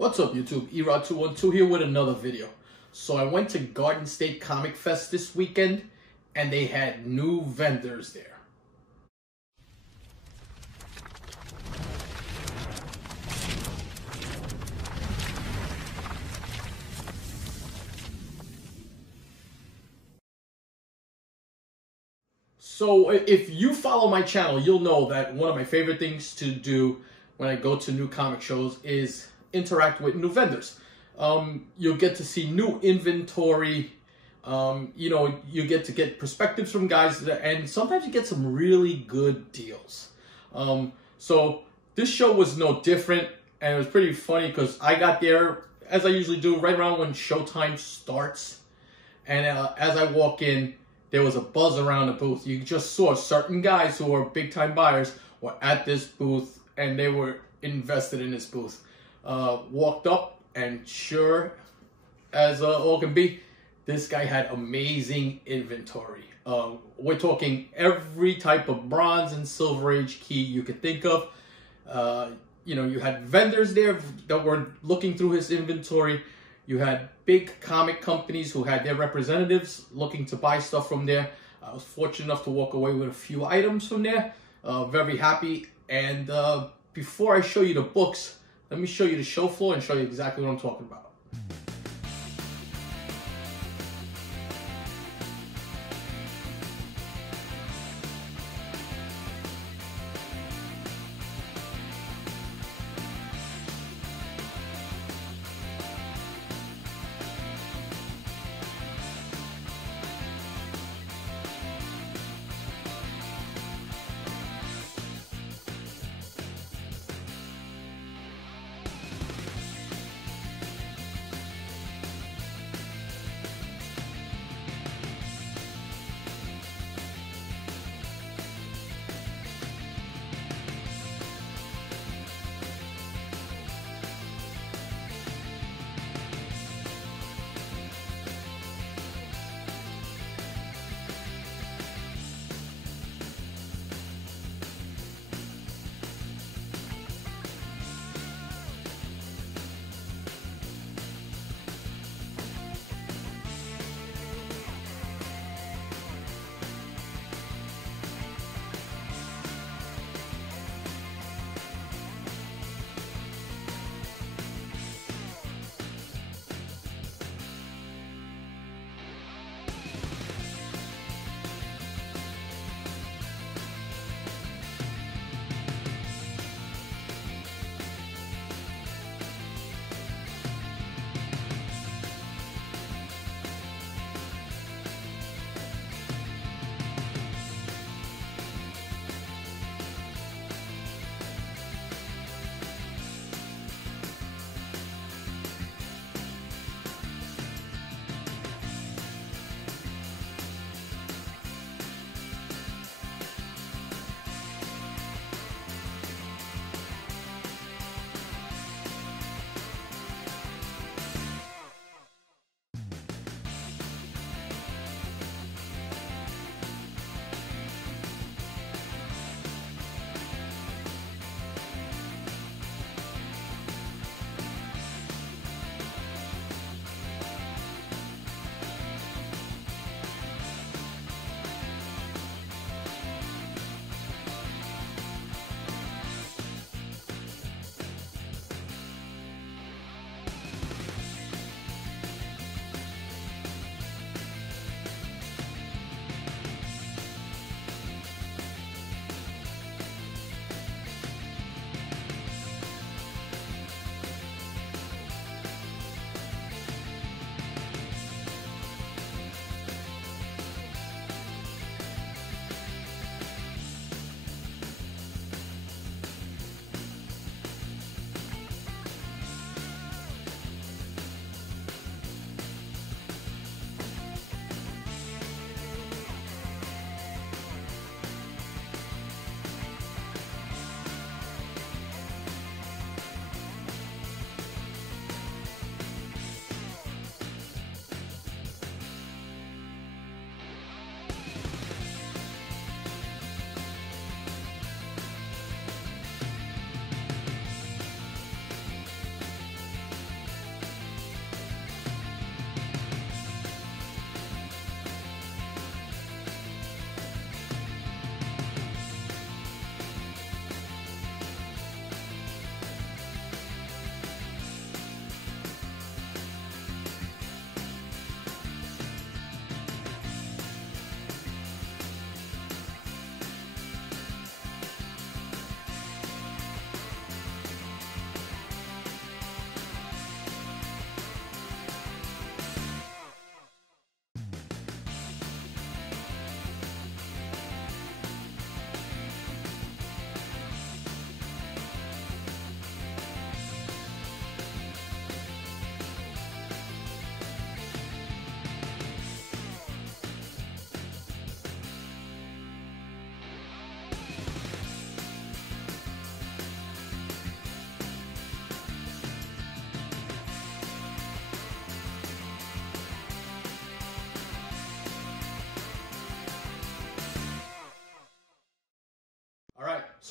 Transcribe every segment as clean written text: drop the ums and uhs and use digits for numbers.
What's up YouTube, Erod212 here with another video. So I went to Garden State Comic Fest this weekend and they had new vendors there. So if you follow my channel, you'll know that one of my favorite things to do when I go to new comic shows is interact with new vendors. You'll get to see new inventory. You get to get perspectives from guys, and sometimes you get some really good deals. So this show was no different, and it was pretty funny because I got there, as I usually do, right around when showtime starts. And as I walk in, there was a buzz around the booth. You just saw certain guys who are big-time buyers were at this booth, and they were invested in this booth. Walked up, and sure as all can be, this guy had amazing inventory. We're talking every type of Bronze and Silver Age key you could think of. You had vendors there that were looking through his inventory. You had big comic companies who had their representatives looking to buy stuff from there. I was fortunate enough to walk away with a few items from there. Very happy. And before I show you the books, let me show you the show floor and show you exactly what I'm talking about.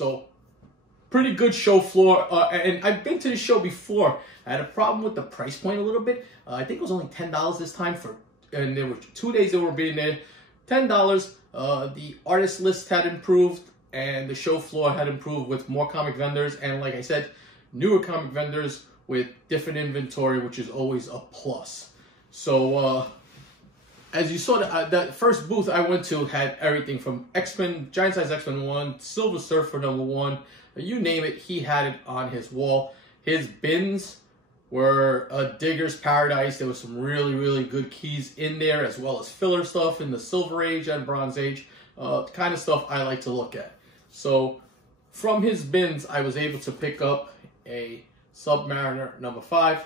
So pretty good show floor. And I've been to the show before. I had a problem with the price point a little bit. I think it was only $10 this time and there were 2 days that were being there. $10. The artist list had improved and the show floor had improved with more comic vendors. And like I said, newer comic vendors with different inventory, which is always a plus. So, as you saw, that first booth I went to had everything from X-Men, Giant Size X-Men 1, Silver Surfer #1, you name it, he had it on his wall. His bins were a digger's paradise. There was some really, really good keys in there, as well as filler stuff in the Silver Age and Bronze Age, kind of stuff I like to look at. So from his bins, I was able to pick up a Submariner #5,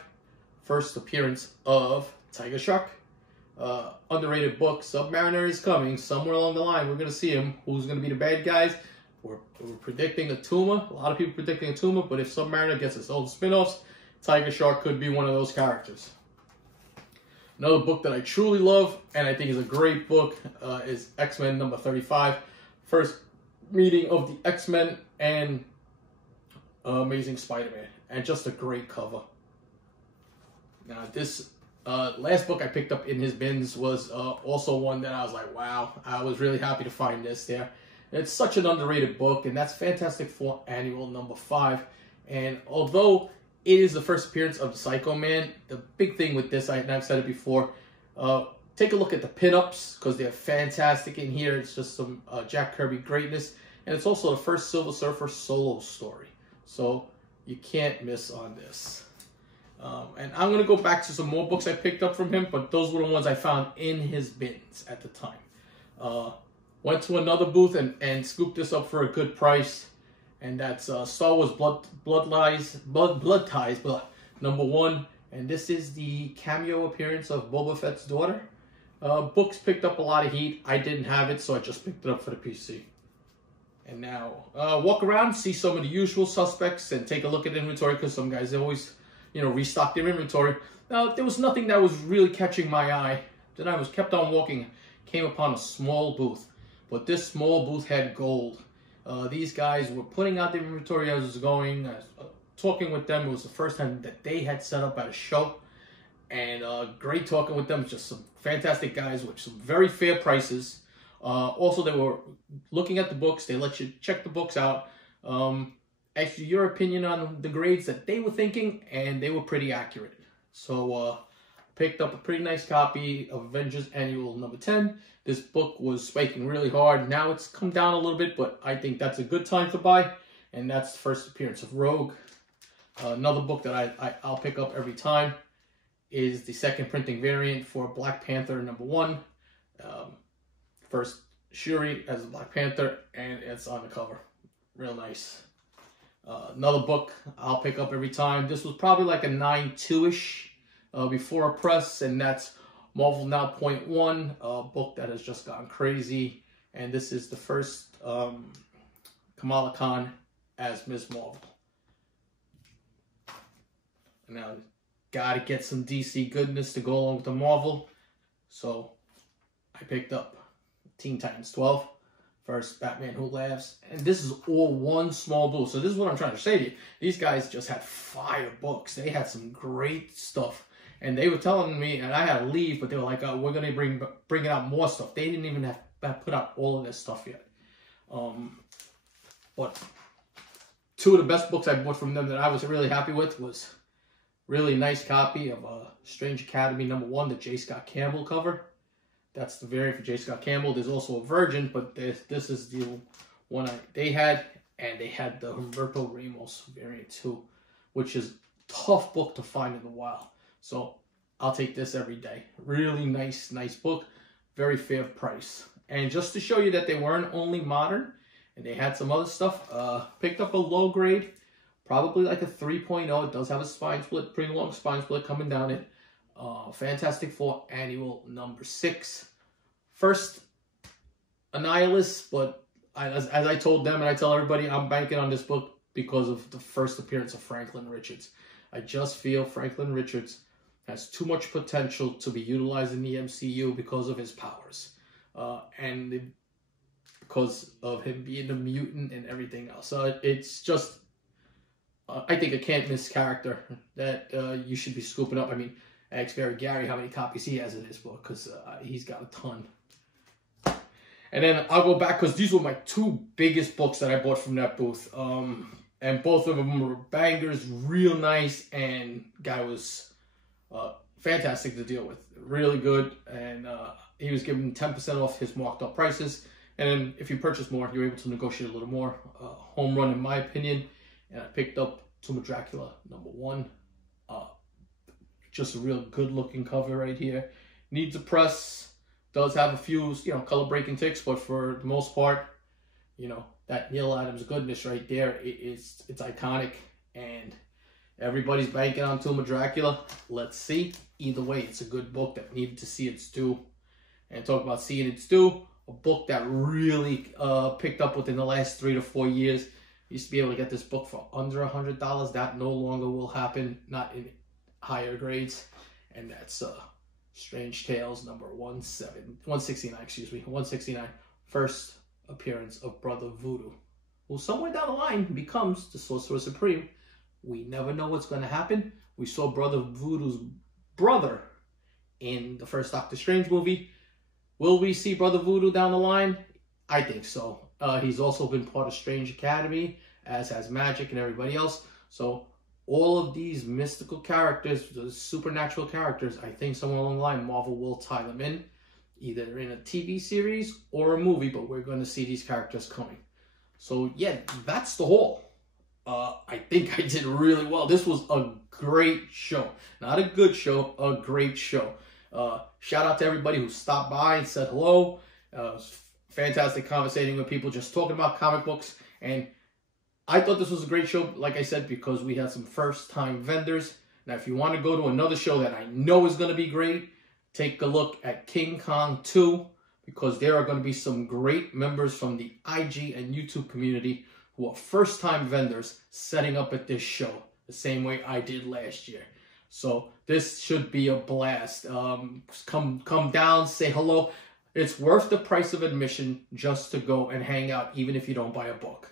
first appearance of Tiger Shark. Underrated book. Submariner is coming somewhere along the line. We're going to see him. Who's going to be the bad guys? We're predicting Attuma. A lot of people predicting Attuma, but if Submariner gets its own spin-offs, Tiger Shark could be one of those characters. Another book that I truly love and I think is a great book is X-Men #35. First meeting of the X-Men and Amazing Spider-Man, and just a great cover. Now this last book I picked up in his bins was also one that I was like, wow, I was really happy to find this there. It's such an underrated book, and that's Fantastic Four Annual #5. And although it is the first appearance of the Psycho Man, the big thing with this, and I've said it before, take a look at the pinups, because they're fantastic in here. It's just some Jack Kirby greatness. And it's also the first Silver Surfer solo story. So you can't miss on this. And I'm going to go back to some more books I picked up from him, but those were the ones I found in his bins at the time. Went to another booth and scooped this up for a good price. And that's Star Wars Blood Ties, #1. And this is the cameo appearance of Boba Fett's daughter. Books picked up a lot of heat. I didn't have it, so I just picked it up for the PC. And now, walk around, see some of the usual suspects, and take a look at inventory, because some guys always, restock their inventory. Now, there was nothing that was really catching my eye. Then I kept on walking, came upon a small booth. But this small booth had gold. These guys were putting out their inventory as I was going, talking with them. It was the first time that they had set up at a show. And great talking with them, just some fantastic guys with some very fair prices. Also, they were looking at the books. They let you check the books out. Ask you your opinion on the grades that they were thinking, and they were pretty accurate. So, picked up a pretty nice copy of Avengers Annual #10. This book was spiking really hard. Now it's come down a little bit, but I think that's a good time to buy. And that's the first appearance of Rogue. Another book that I'll pick up every time is the second printing variant for Black Panther #1. First Shuri as a Black Panther, and it's on the cover. Real nice. Another book I'll pick up every time. This was probably like a 9.2-ish before a press, and that's Marvel Now .1, a book that has just gone crazy. And this is the first Kamala Khan as Ms. Marvel. Now, gotta get some DC goodness to go along with the Marvel. So, I picked up Teen Titans 12, first Batman Who Laughs. And this is all one small booth. So this is what I'm trying to say to you. These guys just had fire books. They had some great stuff. And they were telling me, and I had to leave, but they were like, we're going to bring out more stuff. They didn't even have put out all of this stuff yet. But two of the best books I bought from them that I was really happy with was really nice copy of Strange Academy #1, the J. Scott Campbell cover. That's the variant for J. Scott Campbell. There's also a Virgin, but this is the one they had, and they had the Humberto Ramos variant too, which is a tough book to find in the wild. So I'll take this every day. Really nice book, very fair price. And just to show you that they weren't only modern, and they had some other stuff, picked up a low grade, probably like a 3.0. It does have a spine split, pretty long spine split coming down it. Fantastic Four Annual #6. First Annihilus, but as I told them and I tell everybody, I'm banking on this book because of the first appearance of Franklin Richards. I just feel Franklin Richards has too much potential to be utilized in the MCU because of his powers. And the because of him being a mutant and everything else. So it's just, I think, a can't miss character that you should be scooping up. I mean, ask Gary how many copies he has in his book, because he's got a ton. And then I'll go back, because these were my two biggest books that I bought from that booth. And both of them were bangers, real nice, and guy was fantastic to deal with. Really good, and he was giving 10% off his marked up prices. And then if you purchase more, you're able to negotiate a little more. Home run in my opinion. And I picked up Tomb of Dracula #1. Just a real good looking cover right here. Needs a press. Does have a few, color breaking ticks, but for the most part, that Neil Adams goodness right there, it's iconic, and everybody's banking on Tomb of Dracula. Let's see. Either way, it's a good book that needed to see its due. And talk about seeing its due, a book that really picked up within the last 3 to 4 years. Used to be able to get this book for under $100. That no longer will happen, not in higher grades. And that's Strange Tales number 169, excuse me, 169. First appearance of Brother Voodoo, who somewhere down the line becomes the Sorcerer Supreme. We never know what's going to happen. We saw Brother Voodoo's brother in the first Doctor Strange movie. Will we see Brother Voodoo down the line? I think so. He's also been part of Strange Academy, as has Magic and everybody else. So all of these mystical characters, the supernatural characters, I think somewhere along the line, Marvel will tie them in, either in a TV series or a movie, but we're going to see these characters coming. So yeah, that's the haul. I think I did really well. This was a great show. Not a good show, a great show. Shout out to everybody who stopped by and said hello. It was fantastic conversating with people, just talking about comic books. And I thought this was a great show, like I said, because we had some first-time vendors. Now, if you want to go to another show that I know is going to be great, take a look at King Kong 2, because there are going to be some great members from the IG and YouTube community who are first-time vendors setting up at this show, the same way I did last year. So this should be a blast. Come down, say hello. It's worth the price of admission just to go and hang out, even if you don't buy a book.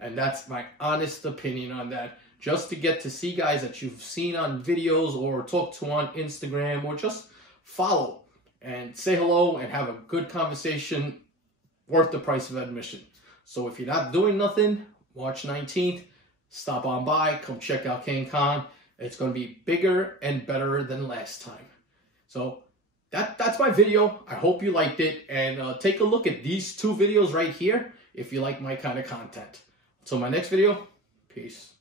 And that's my honest opinion on that. Just to get to see guys that you've seen on videos or talk to on Instagram, or just follow and say hello and have a good conversation, worth the price of admission. So if you're not doing nothing, March 19th, stop on by, come check out King Kong. It's going to be bigger and better than last time. So that's my video. I hope you liked it. And take a look at these two videos right here if you like my kind of content. Until my next video, peace.